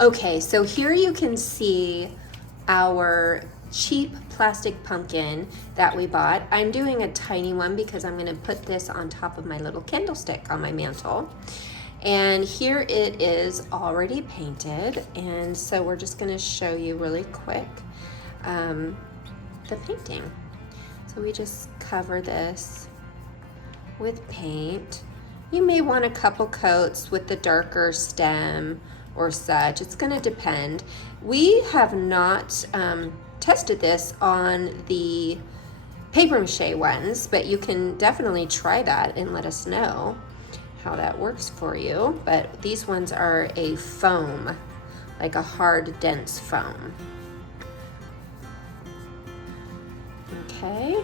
Okay, so here you can see our cheap plastic pumpkin that we bought. I'm doing a tiny one because I'm gonna put this on top of my little candlestick on my mantle. And here it is already painted, and so we're just gonna show you really quick the painting. So we just cover this with paint. You may want a couple coats with the darker stem or such. It's gonna depend. We have not tested this on the paper mache ones, but you can definitely try that and let us know how that works for you. But these ones are a foam, like a hard, dense foam. Okay.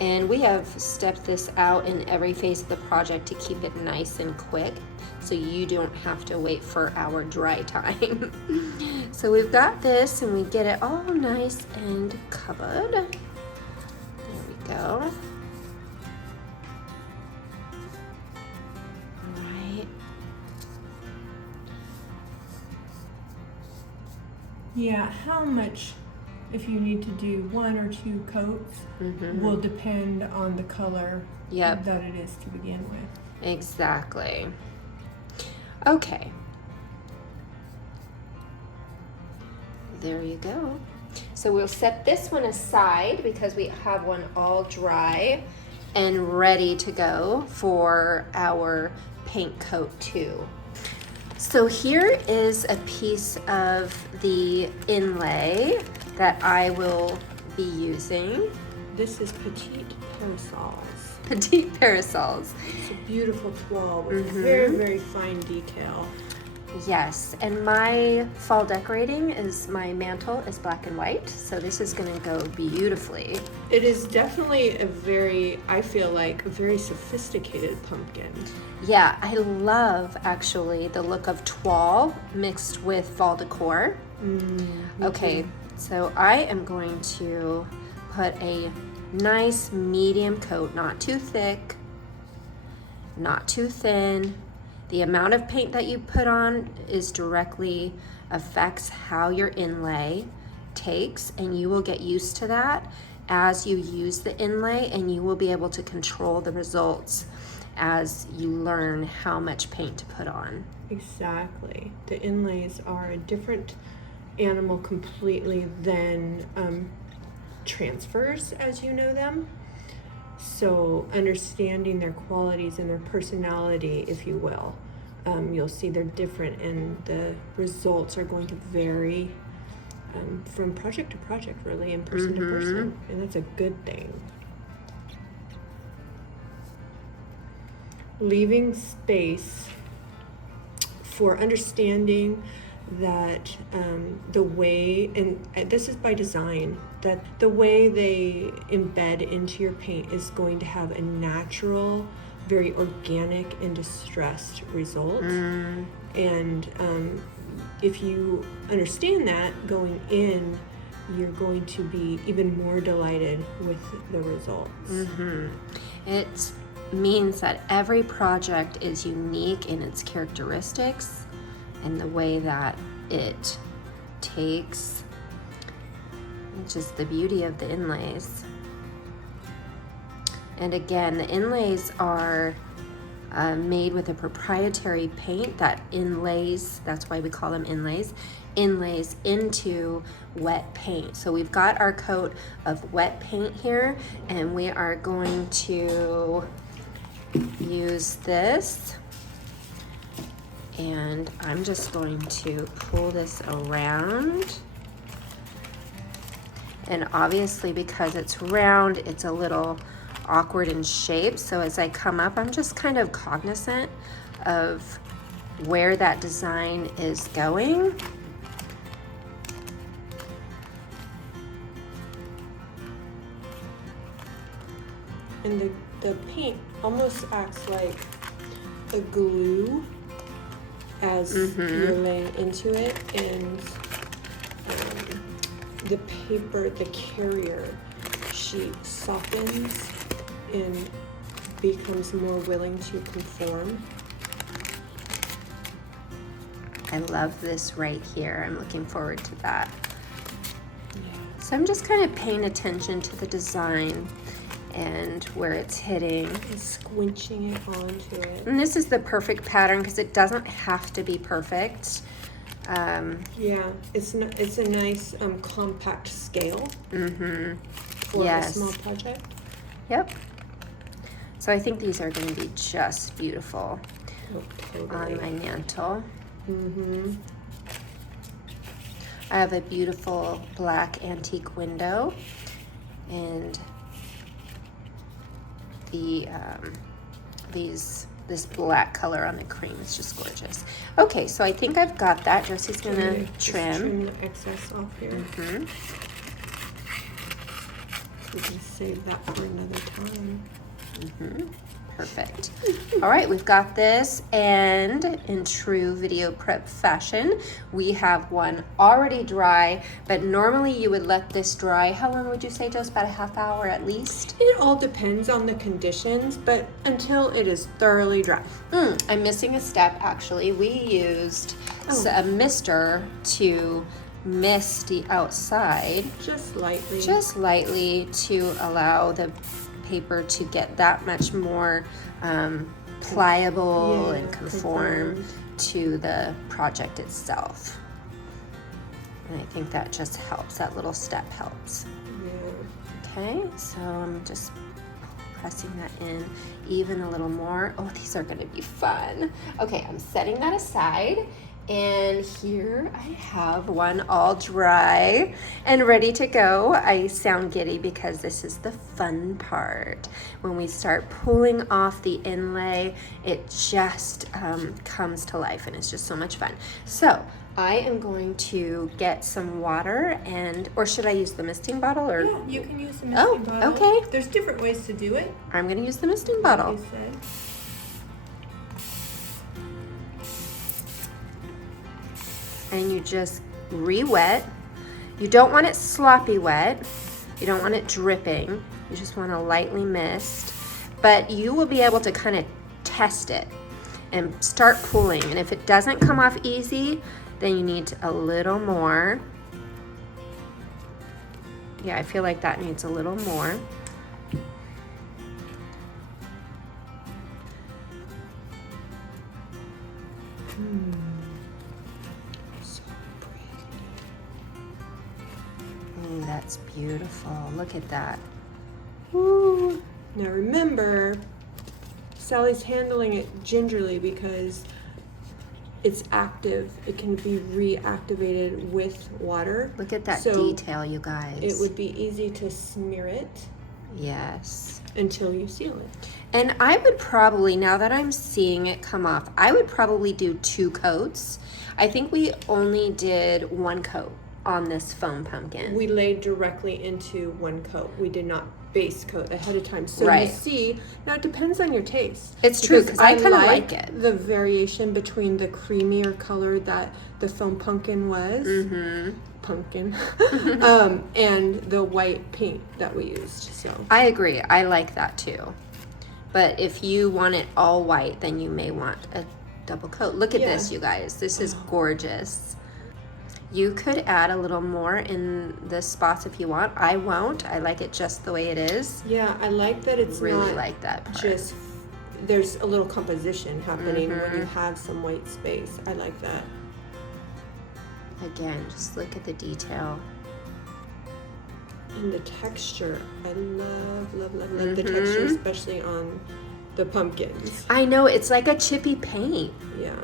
And we have stepped this out in every phase of the project to keep it nice and quick, so you don't have to wait for our dry time. So we've got this, and we get it all nice and covered. There we go. All right. Yeah, how much, if you need to do 1 or 2 coats, will depend on the color that it is to begin with. Exactly. Okay. There you go. So we'll set this one aside because we have one all dry and ready to go for our paint coat too. So here is a piece of the inlay that I will be using. This is Petits Parasols. Petits Parasols. It's a beautiful toile with very, very fine detail. Yes, and my fall decorating is, my mantle is black and white, so this is gonna go beautifully. It is definitely a very, I feel like, a very sophisticated pumpkin. Yeah, I love actually the look of toile mixed with fall decor. Okay, so I am going to put a nice medium coat, not too thick, not too thin. The amount of paint that you put on is directly affects how your inlay takes, and you will get used to that as you use the inlay, and you will be able to control the results as you learn how much paint to put on. Exactly. The inlays are a different animal completely than transfers as you know them. So understanding their qualities and their personality, if you will, you'll see they're different, and the results are going to vary from project to project, really, and person to person, and that's a good thing. Leaving space for understanding that the way, and this is by design, that the way they embed into your paint is going to have a natural, very organic and distressed result. And if you understand that going in, you're going to be even more delighted with the results. It means that every project is unique in its characteristics and the way that it takes, which is the beauty of the inlays. And again, the inlays are made with a proprietary paint that inlays, that's why we call them inlays, inlays into wet paint. So we've got our coat of wet paint here, and we are going to use this, and I'm just going to pull this around. And obviously, because it's round, it's a little awkward in shape, so as I come up, I'm just kind of cognizant of where that design is going. And the paint almost acts like a glue as you're laying into it, and the paper, the carrier sheet softens and becomes more willing to conform. I love this right here. I'm looking forward to that. Yeah. So I'm just kind of paying attention to the design and where it's hitting. And squinching it onto it. And this is the perfect pattern because it doesn't have to be perfect. Yeah, it's a nice compact scale for a small project. Yep. So I think these are going to be just beautiful on my mantle. I have a beautiful black antique window, and the this black color on the cream is just gorgeous. Okay, so I think I've got that. Josie's gonna trim the excess off here. We can save that for another time. Perfect. All right, we've got this, and in true video prep fashion, we have one already dry, but normally you would let this dry. How long would you say, Josie? About a half hour at least? It all depends on the conditions, but until it is thoroughly dry. I'm missing a step, actually. We used a mister to mist the outside. Just lightly. Just lightly to allow the paper to get that much more pliable and conform to the project itself. And I think that just helps. That little step helps. Yeah. Okay, so I'm just pressing that in even a little more. Oh, these are going to be fun. Okay, I'm setting that aside. And here I have one all dry and ready to go. I sound giddy because this is the fun part. When we start pulling off the inlay, it just comes to life, and it's just so much fun. So I am going to get some water, or should I use the misting bottle? Or yeah, you can use the misting bottle. Okay. There's different ways to do it. I'm going to use the misting bottle. Like you said. And you just re-wet. You don't want it sloppy wet. You don't want it dripping. You just want to lightly mist. But you will be able to kind of test it and start pulling. And if it doesn't come off easy, then you need a little more. Yeah, I feel like that needs a little more. That's beautiful. Look at that. Woo. Now remember, Sally's handling it gingerly because it's active. It can be reactivated with water. Look at that so detail, you guys. It would be easy to smear it. Yes. Until you seal it. And I would probably, now that I'm seeing it come off, I would probably do 2 coats. I think we only did 1 coat on this foam pumpkin. We laid directly into 1 coat. We did not base coat ahead of time. So right. You see, now it depends on your taste. It's true, because I kind of like it. The variation between the creamier color that the foam pumpkin was, pumpkin, and the white paint that we used. So I agree. I like that too. But if you want it all white, then you may want a double coat. Look at this, you guys. This is gorgeous. You could add a little more in the spots if you want. I won't. I like it just the way it is. Yeah, I like that it's really not like that part. Just there's a little composition happening when you have some white space. I like that. Again, just look at the detail. And the texture. I love the texture, especially on the pumpkins. I know, it's like a chippy paint. Yeah.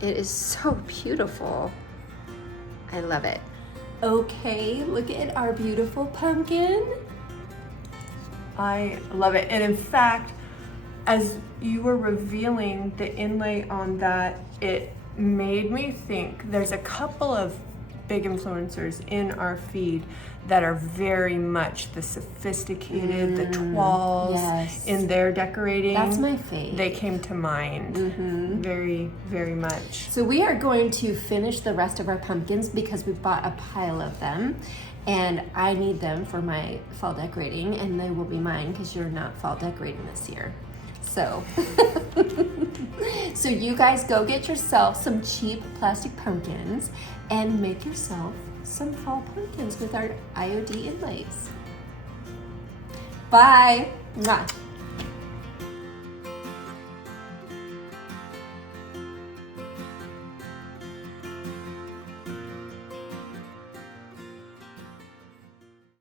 It is so beautiful. I love it. Okay, look at our beautiful pumpkin. I love it. And in fact, as you were revealing the inlay on that, it made me think there's a couple of big influencers in our feed that are very much the sophisticated, the toiles in their decorating. That's my fave. They came to mind very, very much. So we are going to finish the rest of our pumpkins because we bought a pile of them, and I need them for my fall decorating, and they will be mine because you're not fall decorating this year. So, so you guys go get yourself some cheap plastic pumpkins and make yourself some fall pumpkins with our IOD inlays. Bye. Mwah.